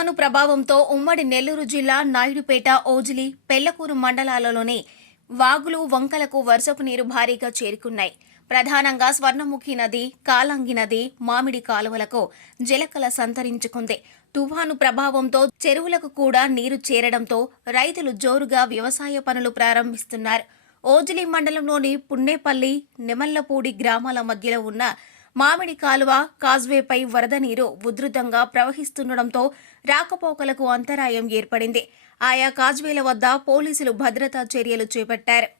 తుఫాను ప్రభావంతో ఉమ్మడి నెల్లూరు జిల్లా నాయుడుపేట ఓజిలి పెళ్ళకూరు మండలాలలోని వాగులు వంకలకు వర్షపు నీరు భారీగా చేరుకున్నాయి. ప్రధానంగా స్వర్ణముఖి నది కాలంగి నది మామిడి కాలువలకు జలకల సంతరించుకుంది. తుఫాను ప్రభావంతో చెరువులకు కూడా నీరు చేరడంతో రైతులు జోరుగా వ్యవసాయ పనులు ప్రారంభిస్తున్నారు. ఓజిలి మండలంలోని పున్నేపల్లి నిమల్లపూడి గ్రామాల మధ్యలో ఉన్న మామిడి కాలువ కాజ్వేపై వరద నీరు ఉధృతంగా ప్రవహిస్తుండటంతో రాకపోకలకు అంతరాయం ఏర్పడింది. ఆయా కాజ్వేల వద్ద పోలీసులు భద్రతా చర్యలు చేపట్టారు.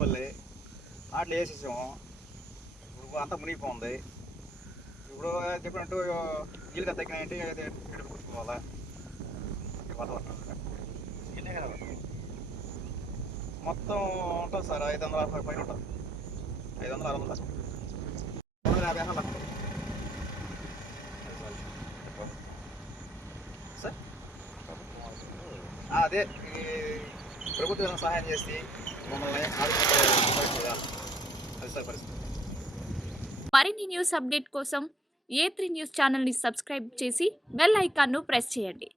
పల్లె నాట్లు వేసేసాము ఇప్పుడు అంతా మునిగిపోతుంది ఇప్పుడు చెప్పినట్టు నీళ్ళు తగ్గినాయంటే ఇక్కడ కూర్చుకోవాలా ఈ వాతావరణం మొత్తం ఉంటుంది సార్ ఐదు వందల అరవై పైన ఉంటుంది. ఐదు వందల అరవై వందల మూడు వందల యాభై అన్న సార్? అదే ఈ ప్రభుత్వం సహాయం చేసి మమ్మల్ని ఆదుకుంటే అది సార్ పరిస్థితి. మరిన్ని న్యూస్ అప్డేట్ కోసం ఏ త్రీ న్యూస్ ఛానల్ని సబ్స్క్రైబ్ చేసి బెల్ ఐకాన్ను ప్రెస్ చేయండి.